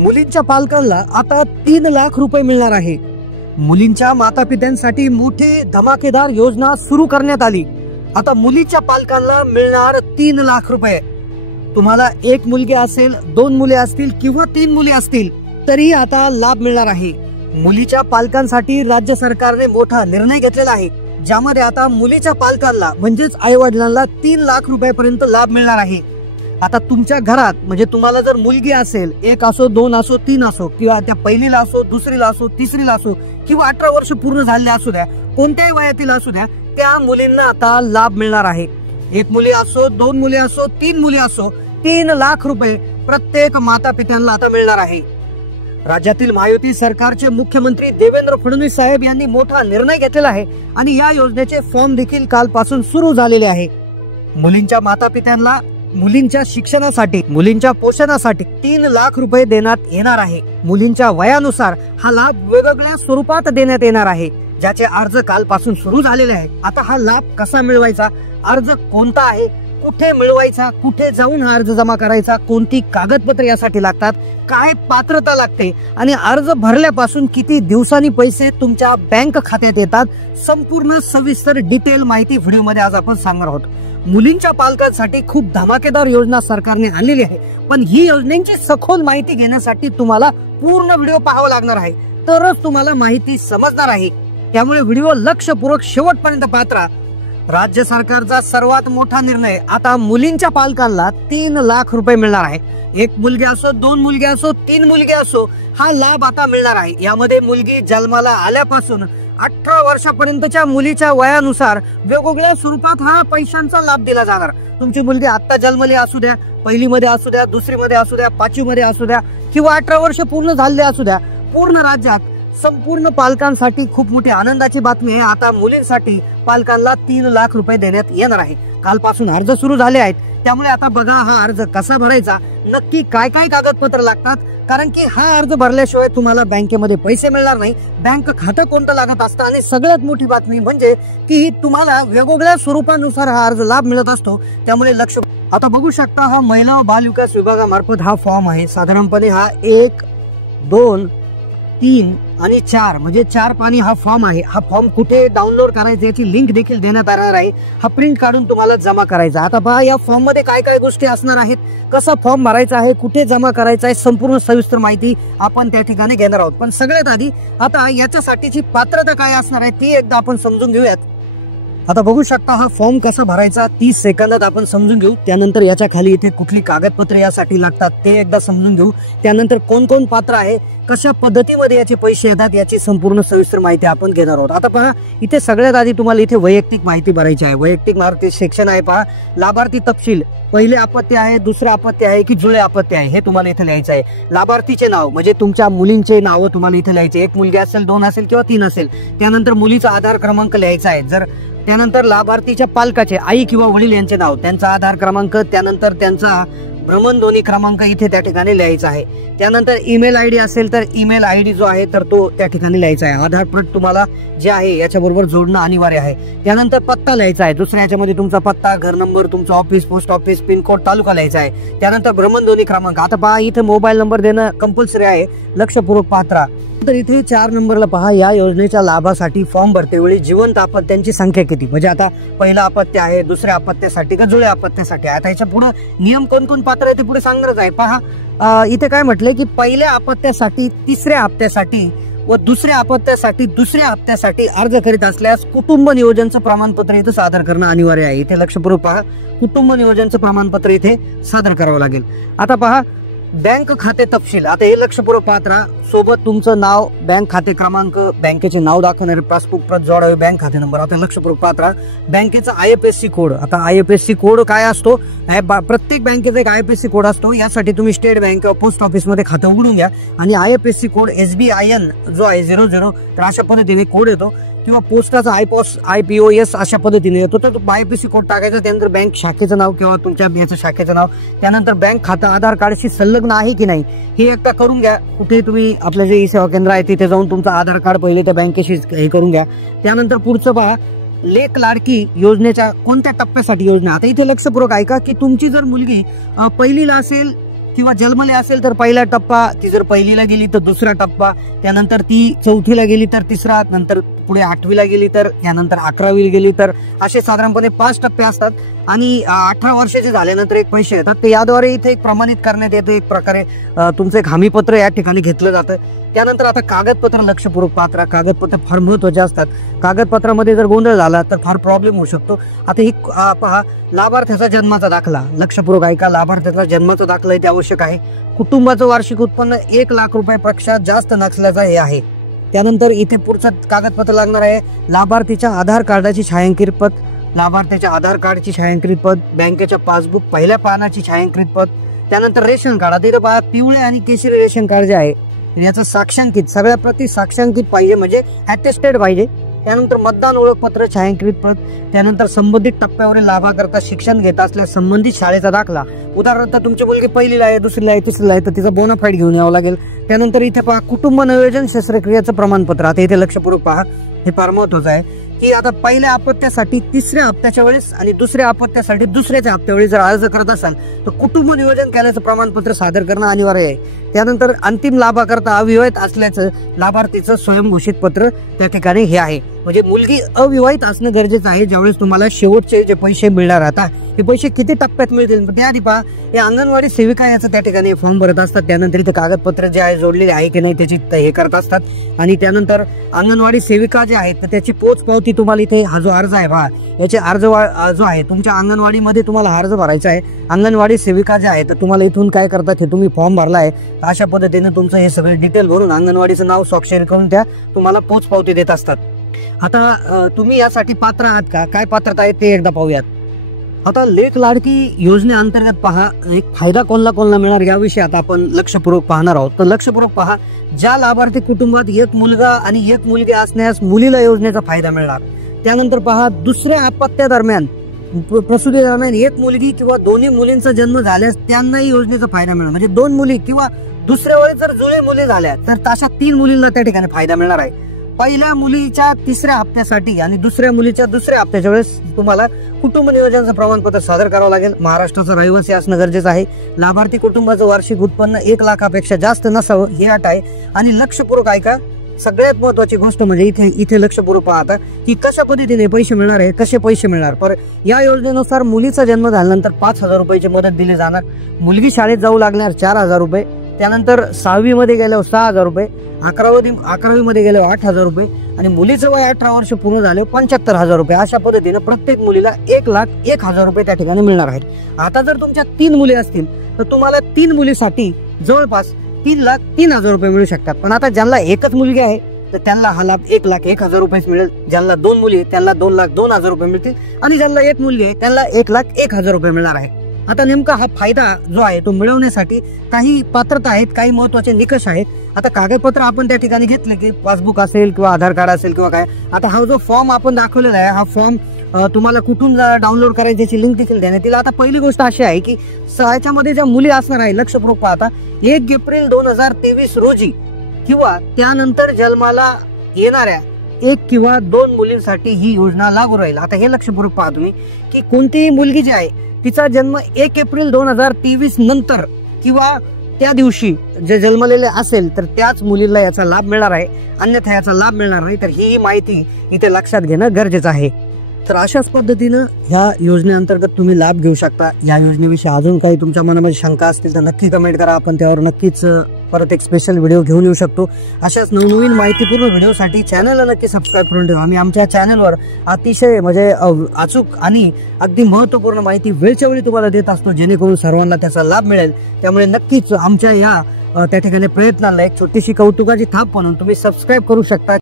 मुलींच्या पालकांना आता 3 लाख रुपये मिळणार आहे। मुलींच्या मातापित्यांसाठी मोठी धमाकेदार योजना सुरू करण्यात आली। आता मुलीच्या पालकांना मिळणार 3 लाख रुपये। तुम्हाला एक मुलगी असेल, 2 मुले असतील किंवा 3 मुले असतील तरी आता लाभ मिळणार आहे। मुलीच्या पालकांसाठी राज्य सरकारने मोठा निर्णय घेतलेला आहे, ज्यामध्ये आता मुलीच्या पालकांना म्हणजेच आई वडिलांना 3 लाख रुपयापर्यंत लाभ मिळणार आहे। आता तुमच्या घरात म्हणजे तुम्हाला जर मुलगी असेल, 1 असो, 2 असो, 3 असो, किंवा त्या पहिलीला असो, दुसरीला असो, तिसरीला असो, किंवा 18 वर्ष पूर्ण झाले असू द्या, कोणत्याही वयातील असू द्या, त्या मुलींना आता लाभ मिळणार आहे। 1 मुली असो, 2 मुले असो, 3 मुले असो, 3 लाख रुपये प्रत्येक माता पित्यांना आता मिळणार आहे। राज्यातील महायुती सरकारचे मुख्यमंत्री देवेंद्र फडणवीस साहेब यांनी मोठा निर्णय घेतलेला आहे आणि या योजनेचे फॉर्म देखील कालपासून सुरू झालेले आहे। मुलींच्या माता पित्यांना मुलींच्या शिक्षणासाठी, मुलींच्या पोषणासाठी 3 लाख रुपये देण्यात येणार आहे। मुलींच्या वयानुसार हा लाभ वेगवेगळ्या स्वरूपात देण्यात येणार आहे, ज्याचे अर्ज कालपासून सुरू झालेले आहे। आता हा लाभ कसा मिळवायचा, अर्ज कोणता आहे, कुठे मिळवायचा, कुठे जाऊन हा अर्ज जमा करायचा, कोणती कागदपत्रे यासाठी लागतात, काय पात्रता लागते आणि अर्ज भरल्यापासून किती दिवसांनी पैसे तुमच्या बँक खात्यात येतात, संपूर्ण सविस्तर डिटेल माहिती व्हिडिओ मध्ये आज आपण सांगणार आहोत। मुलींच्या पालकांसाठी खूप धमाकेदार योजना सरकारने आणलेली आहे, पण ही योजनेची सखोल माहिती घेण्यासाठी तुम्हाला पूर्ण व्हिडिओ पाहावा लागणार आहे, तरच तुम्हाला माहिती समजणार आहे। त्यामुळे व्हिडिओ लक्षपूर्वक शेवटपर्यंत पाहत राहा। राज्य सरकारचा सर्वात मोठा निर्णय, आता मुलींच्या पालकांना 3 लाख रुपये मिळणार आहे। 1 मुलगी असो, 2 मुलगे असो, 3 मुलगे असो, हा लाभ आता मिळणार आहे। यामध्ये मुलगी जन्माला आल्यापासून 18 वर्षापर्यंतच्या मुलीच्या वयानुसार वेगवेगळ्या स्वरूपात हा पैशांचा लाभ दिला जाणार। तुमची मुलगी आता जन्मली असू द्या, पहिलीमध्ये असू द्या, दुसरीमध्ये असू द्या, 5वीमध्ये असू द्या, किंवा 18 वर्ष पूर्ण झाले असू द्या, पूर्ण राज्यात संपूर्ण पालकांसाठी खूप मोठी आनंदाची बातमी आहे। आता मुलींसाठी पालकांना 3 लाख रुपये देण्यात येणार आहे। कालपासून अर्ज सुरू झाले आहेत, त्यामुळे आता बघा हा अर्ज कसा भरायचा, नक्की काय काय कागदपत्र लागतात, कारण की हा अर्ज भरल्याशिवाय तुम्हाला बँकेमध्ये पैसे मिळणार नाही, बँक खातं कोणतं लागत असतं, आणि सगळ्यात मोठी बातमी म्हणजे की तुम्हाला वेगवेगळ्या स्वरूपानुसार हा अर्ज लाभ मिळत असतो, त्यामुळे लक्ष। आता बघू शकता हा महिला व बाल विकास विभागामार्फत हा फॉर्म आहे। साधारणपणे हा 1, 2, 3 आणि 4 म्हणजे 4 पानी हा फॉर्म आहे। हा फॉर्म कुठे डाउनलोड करायचा याची लिंक देखील देण्यात येणार आहे। हा प्रिंट काढून तुम्हाला जमा करायचा। आता पहा या फॉर्म मध्ये काय काय गोष्टी असणार आहेत, कसा फॉर्म भरायचा आहे, कुठे जमा करायचा आहे, संपूर्ण सविस्तर माहिती आपण त्या ठिकाणी घेणार आहोत। पण सगळ्यात आधी आता याच्यासाठीची पात्रता काय असणार आहे ती एकदा आपण समजून घेऊयात। आता बघू शकता हा फॉर्म कसा भरायचा 30 सेकंदात आपण समजून घेऊ। त्यानंतर याच्या खाली इथे कुठली कागदपत्रे यासाठी लागतात ते एकदा समजून घेऊ। त्यानंतर कोण कोण पात्र आहे, कशा पद्धतीमध्ये याचे पैसे येतात याची संपूर्ण सविस्तर माहिती आपण घेणार आहोत। आता पहा इथे सगळ्यात आधी तुम्हाला इथे वैयक्तिक माहिती भरायची आहे। वैयक्तिक माहिती सेक्शन आहे पहा, लाभार्थी तपशील, पहिले अपत्य आहे, दुसरे अपत्य आहे की जुळे अपत्य आहे हे तुम्हाला इथे लिहायचं आहे। लाभार्थीचे नाव म्हणजे तुमच्या मुलींचे नाव तुम्हाला इथे लिहायचे, 1 मुलगी असेल, 2 असेल किंवा 3 असेल। त्यानंतर मुलीचा आधार क्रमांक लिहायचा आहे। जर त्यानंतर लाभार्थीच्या पालकाचे आई किंवा वडील यांचे नाव, त्यांचा आधार क्रमांक, त्यानंतर त्यांचा भ्रमणध्वनी क्रमांक इथे त्या ठिकाणी लिहायचा आहे। त्यानंतर ईमेल आयडी असेल तर ईमेल आयडी जो आहे तर तो त्या ठिकाणी लिहायचा आहे। आधार प्रत तुम्हाला जे आहे याच्याबरोबर जोडणं अनिवार्य आहे। त्यानंतर पत्ता लिहायचा आहे, दुसऱ्या याच्यामध्ये तुमचा पत्ता, घर नंबर, तुमचं ऑफिस, पोस्ट ऑफिस, पिनकोड, तालुका लिहायचा आहे। त्यानंतर भ्रमणध्वनी क्रमांक, आता पहा इथे मोबाईल नंबर देणं कंपल्सरी आहे, लक्षपूर्वक पाहत राहा। तर इथे 4 नंबरला पहा, या योजनेच्या लाभासाठी फॉर्म भरतेवेळी जिवंत अपत्यांची संख्या किती, म्हणजे आता पहिला अपत्य आहे, दुसऱ्या अपत्यासाठी का जुळ्या अपत्यासाठी। आता याच्या पुढे नियम कोण कोण पात्र आहे ते पुढे सांगणारच आहे। पहा इथे काय म्हटलंय की पहिल्या अपत्यासाठी, तिसऱ्या हप्त्यासाठी व दुसऱ्या अपत्यासाठी, दुसऱ्या हप्त्यासाठी अर्ज करीत असल्यास कुटुंब नियोजनचं प्रमाणपत्र इथे सादर करणं अनिवार्य आहे। इथे लक्षपूर्वक पहा, कुटुंब नियोजनचं प्रमाणपत्र इथे सादर करावं लागेल। आता पहा बँक खाते तपशील, आता हे लक्षपूर्वक पाहत राहा, सोबत तुमचं नाव, बँक खाते क्रमांक, बँकेचे नाव दाखवणारे पासबुक प्रत जोडावे, बँक खाते नंबर। आता लक्षपूर्वक पाहत राहा बँकेचा IFSC कोड। आता IFSC कोड काय असतो, प्रत्येक बँकेचा एक IFSC कोड असतो, यासाठी तुम्ही स्टेट बँक किंवा पोस्ट ऑफिस मध्ये खातं उघडून घ्या आणि IFSC कोड SBIN जो आहे 00 तर अशा पद्धतीने कोड येतो, किंवा पोस्टाचा IPOS अशा पद्धतीने येतो, तर IFSC कोड टाकायचा। त्यानंतर बँक शाखेचं नाव किंवा तुमच्या याचं शाखेचं नाव, त्यानंतर बँक खातं आधार कार्डशी संलग्न आहे की नाही हे एकदा करून घ्या। कुठे तुम्ही आपलं जे सेवा केंद्र आहे तिथे जाऊन तुमचं आधार कार्ड पहिले त्या बँकेशी हे करून घ्या। त्यानंतर पुढचं पहा, लेक लाडकी योजनेच्या कोणत्या टप्प्यासाठी योजना। आता इथे लक्षपूर्वक ऐका की तुमची जर मुलगी पहिलीला असेल किंवा जन्मले असेल तर पहिला टप्पा, ती जर पहिलीला गेली तर दुसरा टप्पा, त्यानंतर ती चौथीला गेली तर तिसरा, नंतर पुढे 8वीला गेली तर, यानंतर 11वीला गेली तर, असे साधारणपणे 5 टप्पे असतात. आणि 18 वर्षाचे झाल्यानंतर एक पैसे येतात. तर याद्वारे इथे एक प्रमाणित करण्यात येतं, एक प्रकारे तुमचं एक हमीपत्र या ठिकाणी घेतलं जातं. त्यानंतर आता कागदपत्र, लक्षपूर्वक पात्र कागदपत्र फार महत्त्वाचे असतात. कागदपत्रामध्ये जर गोंधळ झाला तर फार प्रॉब्लेम होऊ शकतो. आता ही पहा, लाभार्थ्याचा जन्माचा दाखला, लक्षपूर्वक ऐका, लाभार्थ्याचा जन्माचा दाखला इथे आवश्यक आहे. कुटुंबाचं वार्षिक उत्पन्न 1 लाख रुपयापेक्षा जास्त नसल्याचा हे आहे. त्यानंतर इथे पुढचं कागदपत्र लागणार आहे, लाभार्थीच्या आधार कार्डाची छायांकित प्रत, लाभार्थ्याच्या आधार कार्डची छायांकित प्रत, बँकेच्या पासबुक पहिल्या पानाची छायांकित प्रत, त्यानंतर रेशन कार्ड. आता इथं पहा, पिवळे आणि केशरी रेशन कार्ड जे आहे याचं साक्षांकित, सगळ्या प्रति साक्षांकित पाहिजे, म्हणजे अटेस्टेड पाहिजे. त्यानंतर मतदान ओळखपत्र छायांकित प्रत, त्यानंतर संबंधित टप्प्यावरील लाभाकरता शिक्षण घेत असल्यास संबंधित शाळेचा दाखला. उदाहरणार्थ तुमची मुलगी पहिलीला आहे, दुसरीला आहे, तिसरीला आहे तर तिचा बोनाफाईड घेऊन यावं लागेल. त्यानंतर इथे पहा, कुटुंब नियोजन शस्त्रक्रियेचं प्रमाणपत्र. आता इथे लक्षपूर्वक पहा, हे फार महत्वाचं आहे की आता पहिल्या अपत्यासाठी 3ऱ्या हप्त्याच्या वेळेस आणि दुसऱ्या अपत्यासाठी 2ऱ्या हप्त्यावेळी जर अर्ज करत असाल तर कुटुंब नियोजन केल्याचं प्रमाणपत्र सादर करणं अनिवार्य आहे. त्यानंतर अंतिम लाभाकरता अविवाहित असल्याचं लाभार्थीचं स्वयंघोषित पत्र त्या ठिकाणी हे आहे. म्हणजे मुलगी अविवाहित असणं गरजेचं आहे ज्यावेळेस तुम्हाला शेवटचे जे पैसे मिळणार. आता हे पैसे किती टप्प्यात मिळतील त्याआधी पहा, हे अंगणवाडी सेविका याचं त्या ठिकाणी फॉर्म भरत असतात. त्यानंतर इथे कागदपत्र जे आहे जोडलेले आहे की नाही त्याची हे करत असतात. आणि त्यानंतर अंगणवाडी सेविका जे आहेत तर त्याची पोच पावती तुम्हाला इथे हा जो अर्ज आहे पहा, याचे अर्ज जो आहे तुमच्या अंगणवाडीमध्ये तुम्हाला अर्ज भरायचा आहे. अंगणवाडी सेविका जे आहे तर तुम्हाला इथून काय करतात, हे तुम्ही फॉर्म भरला आहे अशा पद्धतीने तुमचं हे सगळे डिटेल भरून अंगणवाडीचं नाव स्वाक्षरी करून त्या तुम्हाला पोच पावती देत असतात. आता तुम्ही यासाठी पात्र आहात का, काय पात्रता आहे ते एकदा पाहूयात. आता लेक लाडकी योजनेअंतर्गत पहा, एक फायदा कोणाला मिळणार याविषयी आता आपण लक्षपूर्वक पाहणार आहोत. तर लक्षपूर्वक पहा, ज्या लाभार्थी कुटुंबात एक मुलगा आणि एक मुलगी असण्यास मुलीला योजनेचा फायदा मिळणार. त्यानंतर पहा, दुसऱ्या अपत्यादरम्यान प्रसूती दरम्यान एक मुलगी किंवा दोन्ही मुलींचा जन्म झाल्यास त्यांनाही योजनेचा फायदा मिळणार. म्हणजे 2 मुली किंवा दुसऱ्या वेळेस जर जुळे मुली झाल्या तर तशा 3 मुलींना त्या ठिकाणी फायदा मिळणार आहे. पहिल्या मुलीच्या 3ऱ्या हप्त्यासाठी आणि दुसऱ्या मुलीच्या 2ऱ्या हप्त्याच्या वेळेस तुम्हाला कुटुंब नियोजनाचं प्रमाणपत्र सादर करावं लागेल. महाराष्ट्राचा रहिवासी असणं गरजेचं आहे. लाभार्थी कुटुंबाचं वार्षिक उत्पन्न 1 लाखापेक्षा जास्त नसावं ही अट आहे. आणि लक्षपूर्वक ऐका, सगळ्यात महत्वाची गोष्ट म्हणजे इथे लक्षपूर्वक पाहता की कशा पद्धतीने पैसे मिळणार आहे, कसे पैसे मिळणार. पर या योजनेनुसार मुलीचा जन्म झाल्यानंतर 5,000 रुपयाची मदत दिली जाणार. मुलगी शाळेत जाऊ लागणार 4,000 रुपये. त्यानंतर 6वी मध्ये गेल्यावर 6,000 रुपये, 11वी मध्ये गेल्यावर 8,000 रुपये आणि मुलीचं वय 18 वर्ष पूर्ण झाल्यावर 75,000 रुपये. अशा पद्धतीने प्रत्येक मुलीला 1,01,000 रुपये त्या ठिकाणी मिळणार आहेत. आता जर तुमच्या 3 मुली असतील तर तुम्हाला 3 मुलीसाठी जवळपास 3,03,000 रुपये मिळू शकतात. पण आता ज्यांना एकच मुलगी आहे तर त्यांना हा लाभ 1,01,000 रुपये मिळेल. ज्यांना 2 मुली आहेत त्यांना 2,02,000 रुपये मिळतील आणि ज्यांना 1 मुलगी आहे त्यांना 1,01,000 रुपये मिळणार आहे. आता नेमका हा फायदा जो आहे तो मिळवण्यासाठी काही पात्रता आहेत, काही महत्वाचे निकष आहेत. आता कागदपत्र आपण त्या ठिकाणी घेतले की पासबुक असेल किंवा आधार कार्ड असेल किंवा काय. आता हा जो फॉर्म आपण दाखवलेला आहे हा फॉर्म तुम्हाला कुठून डाउनलोड करायची त्याची लिंक देखील देण्यात येईल. आता पहिली गोष्ट अशी आहे की याच्यामध्ये ज्या मुली असणार आहे लक्षपूर्वक पाहता, 1 एप्रिल 2023 रोजी किंवा त्यानंतर जन्माला येणाऱ्या 1 किंवा 2 मुलींसाठी ही योजना लागू राहील. आता हे लक्षपूर्वक पहा तुम्ही की कोणतीही मुलगी जी आहे तिचा जन्म 1 एप्रिल 2023 नंतर किंवा त्या दिवशी जे जन्मलेले असेल तर त्याच मुलीला याचा लाभ मिळणार आहे, अन्यथा याचा लाभ मिळणार नाही. तर ही माहिती इथे लक्षात घेणं गरजेचं आहे. तर अशाच पद्धतीनं ह्या योजनेअंतर्गत तुम्ही लाभ घेऊ शकता. या योजनेविषयी अजून काही तुमच्या मनामध्ये शंका असतील तर नक्की कमेंट करा. आपण त्यावर नक्कीच परत एक स्पेशल व्हिडिओ घेऊन येऊ शकतो. अशाच नवनवीन माहितीपूर्ण व्हिडिओसाठी चॅनलला नक्की सबस्क्राईब करून ठेवा. आम्ही आमच्या चॅनलवर अतिशय म्हणजे अचूक आणि अगदी महत्त्वपूर्ण माहिती वेळच्या वेळी तुम्हाला देत असतो, जेणेकरून सर्वांना त्याचा लाभ मिळेल. त्यामुळे नक्कीच आमच्या या त्या ठिकाणी प्रयत्नाला एक छोटीशी कौतुकाची थाप म्हणून तुम्ही सबस्क्राईब करू शकता.